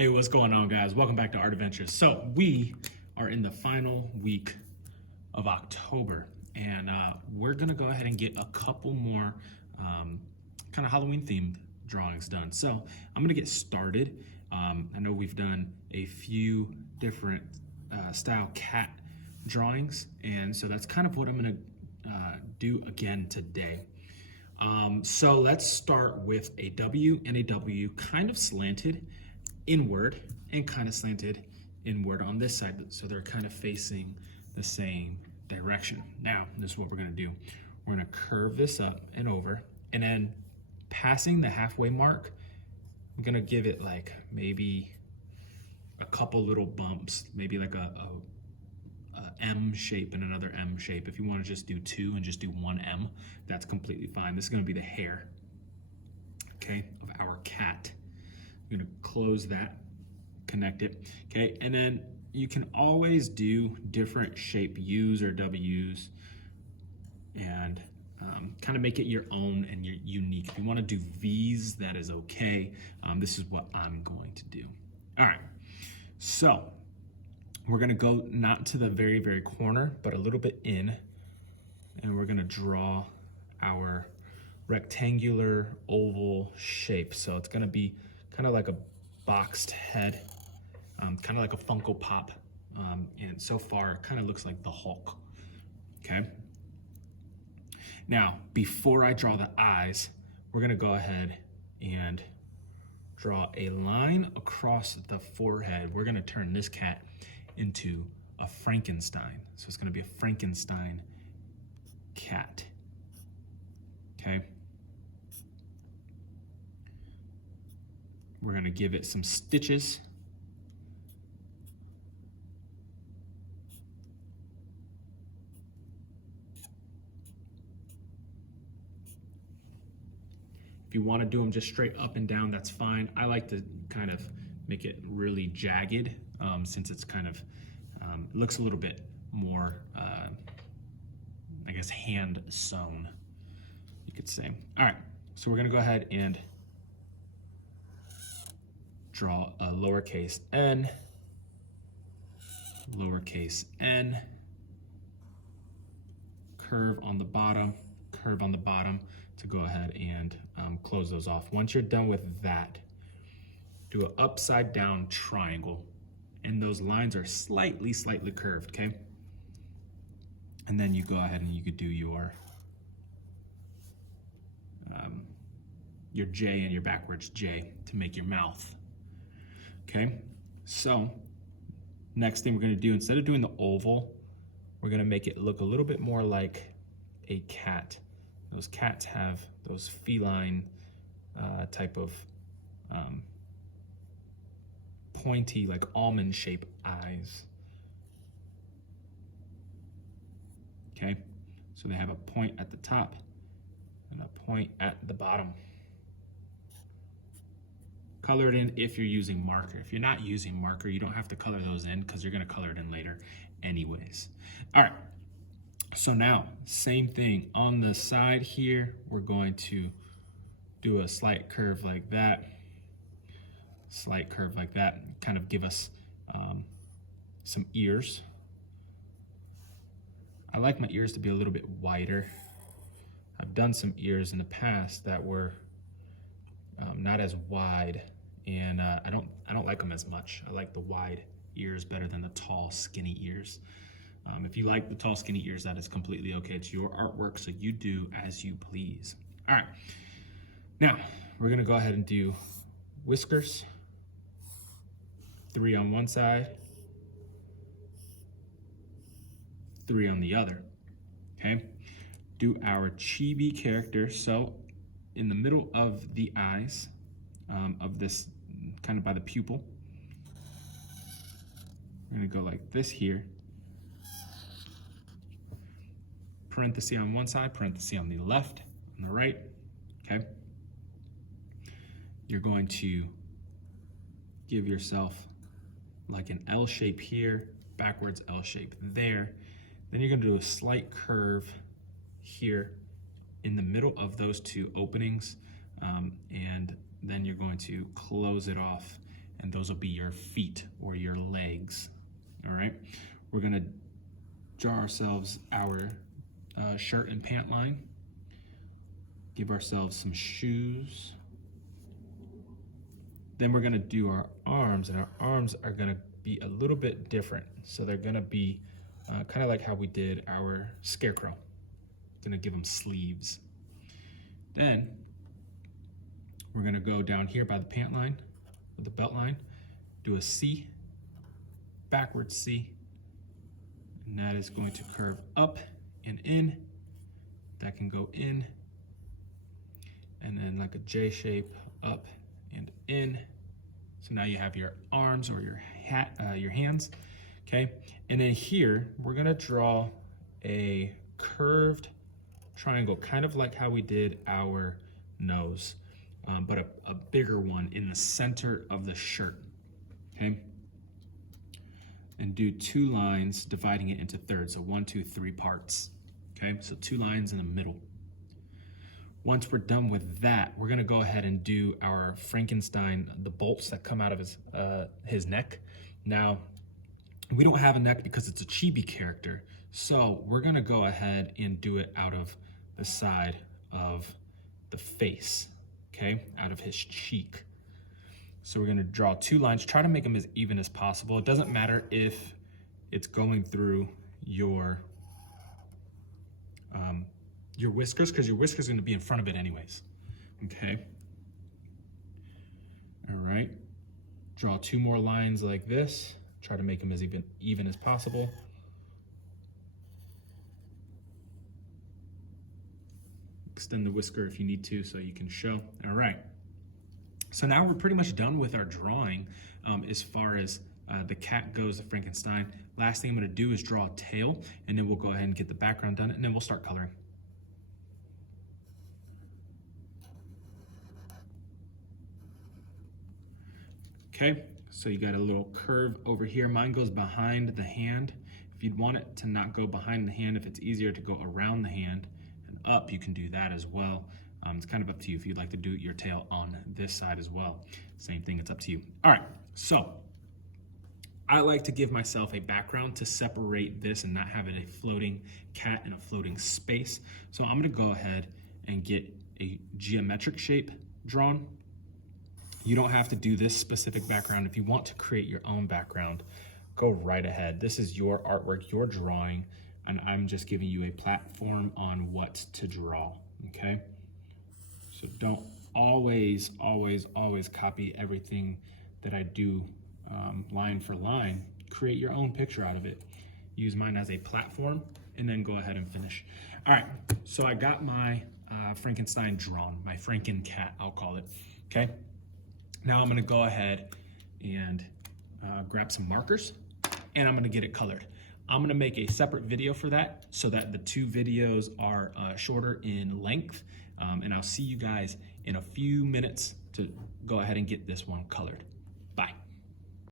Hey, what's going on, guys? Welcome back to Art Adventures. So we are in the final week of October, and we're gonna go ahead and get a couple more kind of Halloween themed drawings done. So I'm gonna get started. I know we've done a few different style cat drawings, and so that's kind of what I'm gonna do again today. So let's start with a W and a W kind of slanted inward and kind of slanted inward on this side, so they're kind of facing the same direction. Now, this is what we're gonna do. We're gonna curve this up and over, and then passing the halfway mark, I'm gonna give it like maybe a couple little bumps, maybe like a M shape and another M shape. If you want to just do two and just do one M, that's completely fine. This is going to be the hair, okay, of our cat. I'm going to close that, connect it, okay, and then you can always do different shape U's or W's and kind of make it your own and your unique. If you want to do V's, that is okay. This is what I'm going to do. All right, so we're gonna go not to the very, very corner, but a little bit in, and we're gonna draw our rectangular oval shape. So it's gonna be kind of like a boxed head, kind of like a Funko Pop. And so far, it kind of looks like the Hulk, okay? Now, before I draw the eyes, we're gonna go ahead and draw a line across the forehead. We're gonna turn this cat into a Frankenstein. So it's gonna be a Frankenstein cat, okay? We're gonna give it some stitches. If you wanna do them just straight up and down, that's fine. I like to kind of make it really jagged since it's kind of, it looks a little bit more, I guess, hand sewn, you could say. All right, so we're gonna go ahead and draw a lowercase n, curve on the bottom to go ahead and close those off. Once you're done with that, do an upside down triangle, and those lines are slightly curved, okay? And then you go ahead and you could do your J and your backwards J to make your mouth, okay? So next thing we're gonna do, instead of doing the oval, we're gonna make it look a little bit more like a cat. Those cats have those feline type of pointy, like almond shaped eyes. Okay, so they have a point at the top and a point at the bottom. Color it in if you're using marker. If you're not using marker, you don't have to color those in because you're gonna color it in later anyways. All right, so now, same thing on the side here, we're going to do a slight curve like that, kind of give us some ears. I like my ears to be a little bit wider. I've done some ears in the past that were not as wide, and I don't like them as much. I like the wide ears better than the tall, skinny ears. If you like the tall, skinny ears, that is completely okay. It's your artwork, so you do as you please. All right, now we're gonna go ahead and do whiskers. 3 on one side, 3 on the other, okay? Do our chibi character, so in the middle of the eyes, of this, kind of by the pupil, we're gonna go like this here. Parenthesis on one side, parenthesis on the left, on the right, okay? You're going to give yourself like an L shape here, backwards L shape there. Then you're gonna do a slight curve here in the middle of those two openings, and then you're going to close it off and those will be your feet or your legs. All right, we're gonna draw ourselves our shirt and pant line, give ourselves some shoes. Then we're gonna do our arms, and our arms are gonna be a little bit different. So they're gonna be kind of like how we did our scarecrow. Gonna give them sleeves. Then we're gonna go down here by the pant line with the belt line, do a C, backwards C, and that is going to curve up and in. That can go in, and then like a J shape, up and in. So now you have your arms or your hands, okay? And then here, we're gonna draw a curved triangle, kind of like how we did our nose, but a bigger one in the center of the shirt, okay? And do 2 lines, dividing it into thirds, so 1, 2, 3 parts, okay? So 2 lines in the middle. Once we're done with that, we're gonna go ahead and do our Frankenstein, the bolts that come out of his neck. Now, we don't have a neck because it's a Chibi character, so we're gonna go ahead and do it out of the side of the face, okay? Out of his cheek. So we're gonna draw 2 lines, try to make them as even as possible. It doesn't matter if it's going through your whiskers, because your whiskers are gonna be in front of it anyways, okay? All right, draw 2 more lines like this. Try to make them as even as possible. Extend the whisker if you need to so you can show. All right, so now we're pretty much done with our drawing as far as the cat goes, the Frankenstein. Last thing I'm gonna do is draw a tail, and then we'll go ahead and get the background done, and then we'll start coloring. Okay, so you got a little curve over here. Mine goes behind the hand. If you'd want it to not go behind the hand, if it's easier to go around the hand and up, you can do that as well. It's kind of up to you if you'd like to do your tail on this side as well. Same thing, it's up to you. All right, so I like to give myself a background to separate this and not have it a floating cat in a floating space. So I'm gonna go ahead and get a geometric shape drawn. You don't have to do this specific background. If you want to create your own background, go right ahead. This is your artwork, your drawing, and I'm just giving you a platform on what to draw, okay? So don't always copy everything that I do line for line. Create your own picture out of it. Use mine as a platform, and then go ahead and finish. All right, so I got my Frankenstein drawn, my Franken cat, I'll call it, okay? Now I'm gonna go ahead and grab some markers, and I'm gonna get it colored. I'm gonna make a separate video for that so that the 2 videos are shorter in length, and I'll see you guys in a few minutes to go ahead and get this one colored.